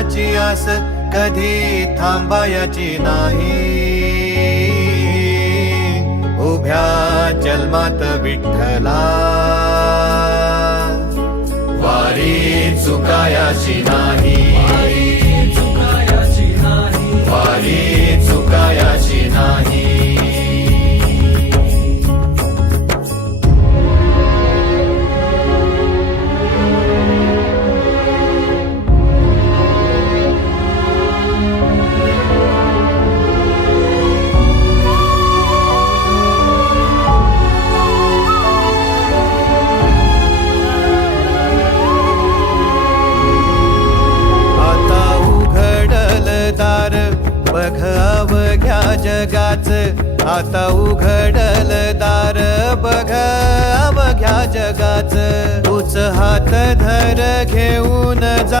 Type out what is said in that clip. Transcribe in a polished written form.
फळाची आस कधी थांबायची नाही. उभ्या जन्मात विठ्ठला वारी चुकायाची नाही. वारी चुकायाची नाही. बघ अवघ्या जगाच, आता उघडल दार बघ अवघ्या जगाच. तूच हात धर घेऊन जा